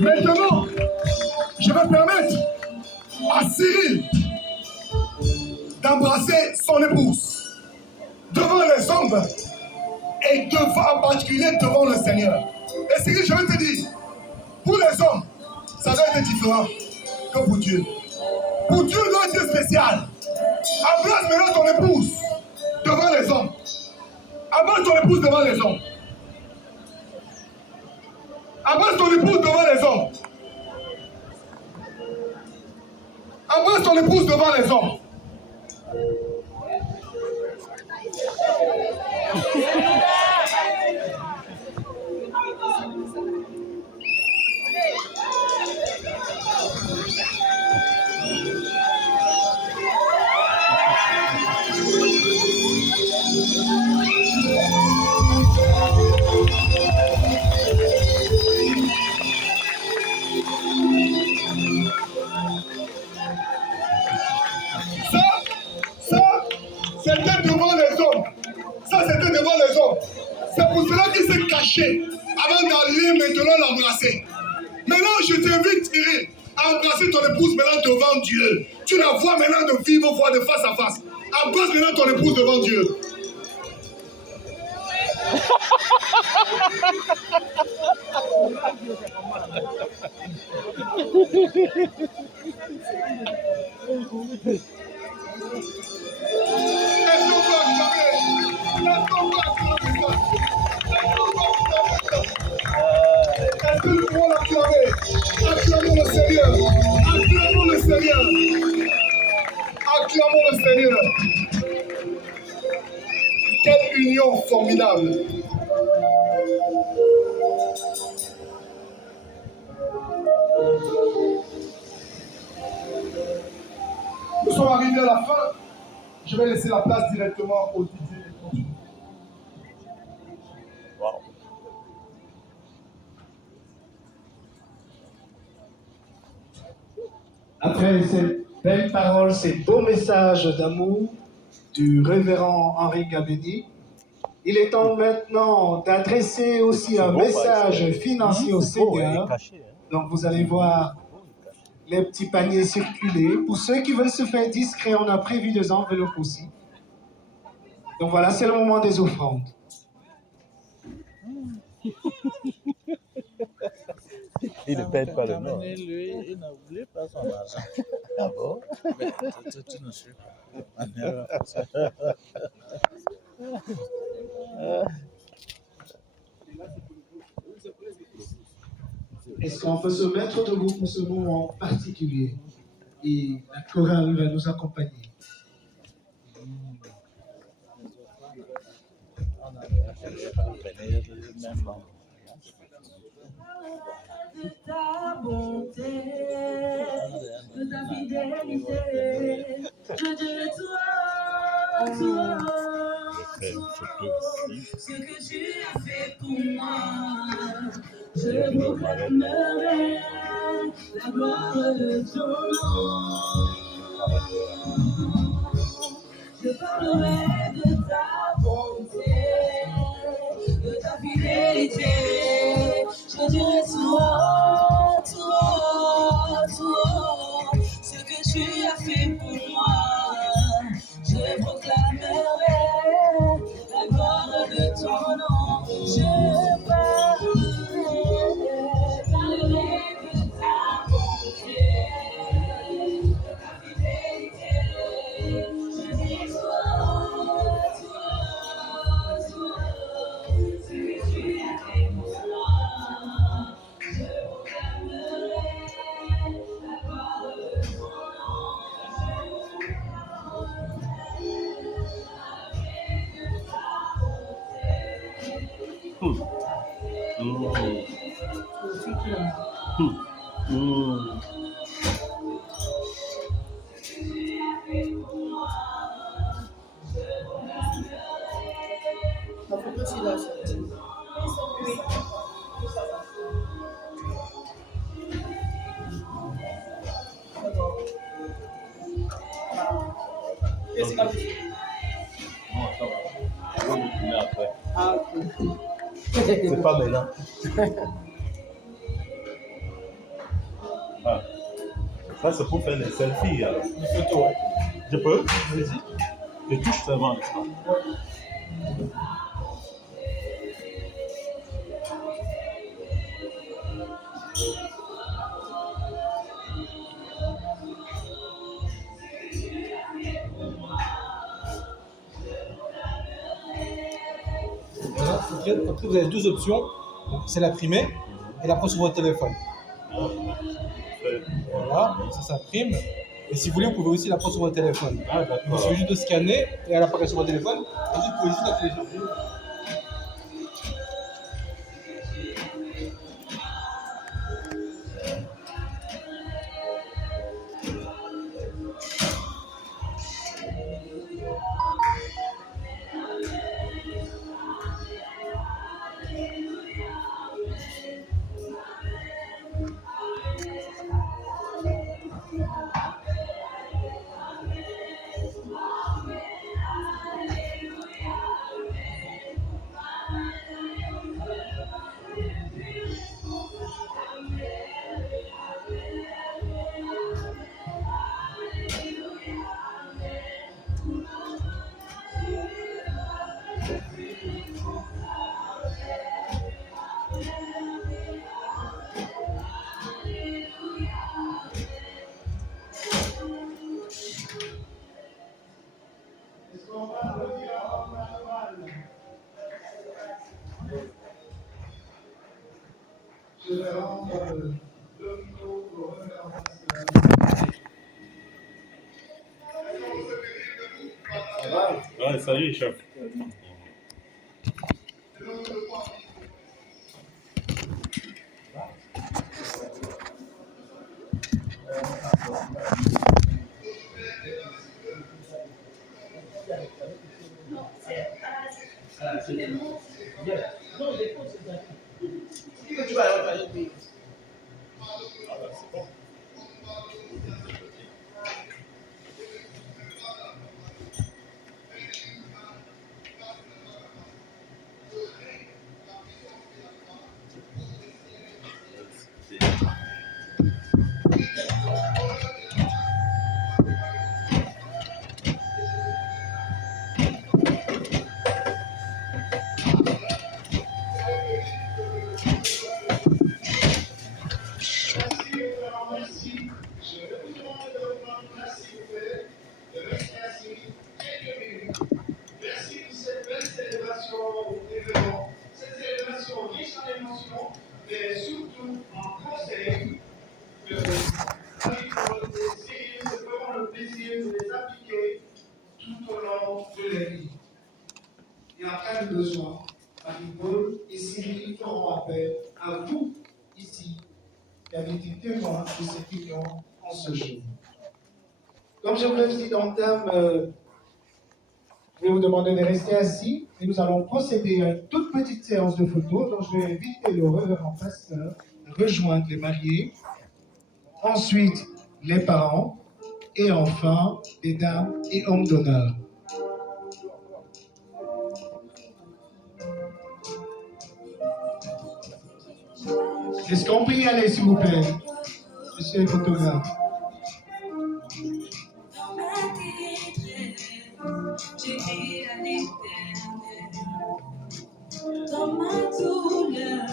Maintenant, je vais permettre à Cyril d'embrasser son épouse devant les hommes et devant, en particulier devant le Seigneur. Et Cyril, je vais te dire, pour les hommes, ça doit être différent que pour Dieu. Pour Dieu, doit être spécial. Embrasse maintenant ton épouse devant les hommes. Embrasse ton épouse devant les hommes. Embrasse ton épouse devant les hommes. Embrasse ton épouse devant les hommes. C'était devant les hommes. Ça, c'était devant les hommes. C'est pour cela qu'il s'est caché avant d'aller maintenant l'embrasser. Maintenant, je t'invite, Cyril, à embrasser ton épouse maintenant devant Dieu. Tu la vois maintenant de vivre voix de face à face. Embrasse maintenant ton épouse devant Dieu. Est-ce que nous pouvons l'acclamer? Acclamons le Seigneur. Acclamons le Seigneur. Acclamons le Seigneur. Quelle union formidable. Nous sommes arrivés à la fin. Je vais laisser la place directement au DJ. Wow. Après ces belles paroles, ces beaux messages d'amour du révérend Henri Gabedi, il est temps maintenant d'adresser aussi un message financier au Seigneur. Donc vous allez voir les petits paniers circuler. Pour ceux qui veulent se faire discret, on a prévu des enveloppes aussi. Donc voilà, c'est le moment des offrandes. Il ne perd pas le nom. Lui, il n'oublie pas son argent. Ah bon? Mais tu ne sais pas. Est-ce qu'on peut se mettre debout pour ce moment particulier? Et la chorale va nous accompagner. De ta bonté, de ta fidélité, je dirai toi, ce que tu as fait pour moi. Je proclamerai la gloire de ton nom. Je parlerai de ta bonté, de ta fidélité. Je dirai toi, ce que tu as fait pour moi. Je proclamerai la gloire de ton nom. Je parlerai de ta bonté, de ta fidélité. Je dirai toi, ce que tu as fait pour moi. Je proclamerai la gloire de ton nom. C'est pas maintenant. Ça, c'est pour faire les selfies. Alors. Les photos, ouais. Je peux? Vas-y. Je touche seulement l'écran. Voilà. Après, vous avez deux options. C'est la primer et la prendre sur votre téléphone. Voilà, ça s'imprime. Et si vous voulez, vous pouvez aussi la prendre sur votre téléphone. Ah, d'accord. Il suffit juste de scanner et elle apparaît sur votre téléphone. Ensuite, vous pouvez juste la télécharger. Je vais rendre le micro au révérend pasteur. Ouais, salut, chef. Et en cas de besoin, Marie-Paul et Cyril feront appel à vous ici, qui avez été témoins de cette union en ce jour. Comme je vous l'ai dit d'entame, je vais vous demander de rester assis et nous allons procéder à une toute petite séance de photos. Donc je vais inviter le révérend pasteur à rejoindre les mariés, ensuite les parents et enfin les dames et hommes d'honneur. Est-ce qu'on peut y aller, s'il vous plaît, monsieur le photographe? Dans ma détresse, j'ai crié à l'Éternel. Dans ma douleur,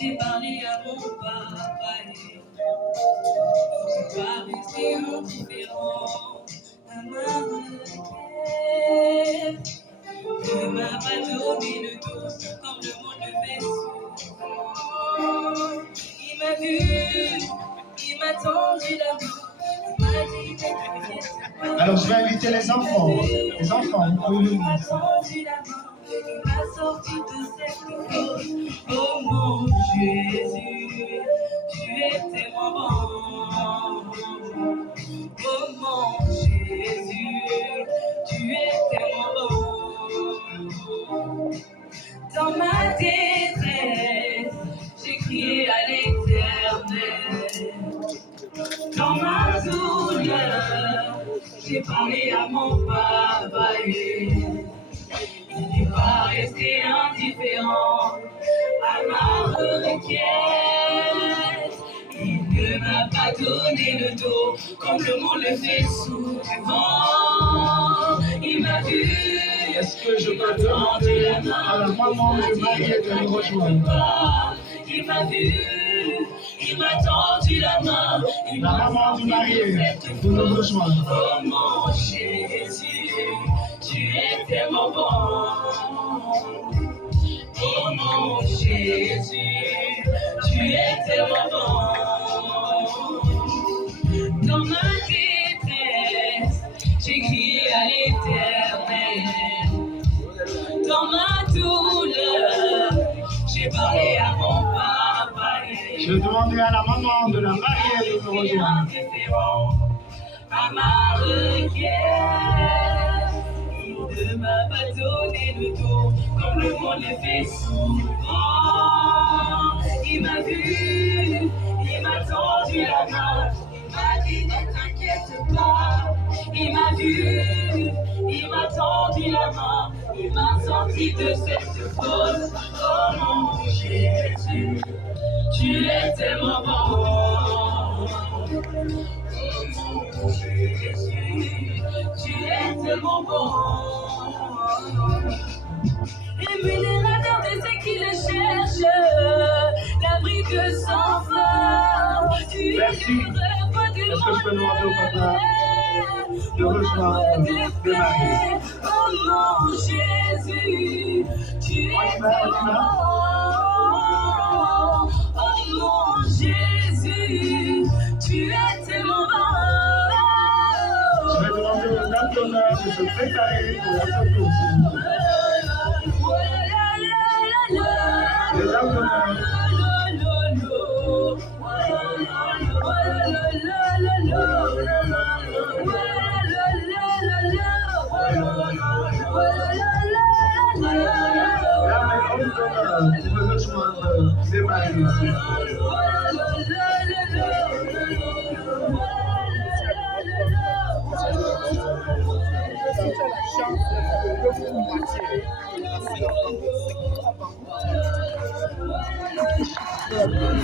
j'ai parlé à mon papa. Je n'ai pas resté indifférent à ma requête. Ne m'a pas donné le dos comme le monde le fait souvent. Il m'a vu, il m'a tendu la main, il m'a dit t'inquiète pas. Alors je vais inviter les enfants. Les enfants, vous pouvez Il venir. m'a tendu la main, il m'a sorti de cette fosse. Oh mon Jésus, tu es tellement bon. Oh mon Jésus, tu es tellement bon. Dans ma détresse, j'ai crié à l'Éternel. Dans ma douleur, j'ai parlé à mon papa. Il n'est pas resté indifférent à ma requête. Il ne m'a pas donné le dos, comme le monde le fait souvent. Il m'a vu. Est-ce que je peux demander à la maman du marié de nous rejoindre? Il m'a vu, il m'a tendu la main. La maman du marié de nous rejoindre. Oh mon Jésus, tu étais mon bon. Oh mon Jésus, tu étais mon bon. Dans ma détresse, j'ai crié à l'Éternel. Dans ma douleur, j'ai parlé à mon papa. Je demandais à la maman de la mariée de nous rejoindre. À ma requête, il ne m'a pas donné le dos, comme le monde le fait souvent. Il m'a vu, il m'a tendu la main, il m'a dit ne t'inquiète pas. Il m'a vu, il m'a tendu la main, il m'a sorti de cette fosse. Oh mon Jésus, tu étais mon bon. Oh Jésus, tu étais mon bon. Rémunérateur de ceux qui le cherchent, l'abri de son fort. Tu es Merci. le repas du Est-ce que je peux demander au papa de rejoindre le marié? Oh mon Jésus, tu es mon. Oh mon Jésus, tu étais mon Je vais demander aux dames d'honneur de se préparer pour la photo, s'il vous plaît. Les dames d'honneur. Dames et hommes d'honneur, vous pouvez rejoindre les mariés, s'il vous plaît.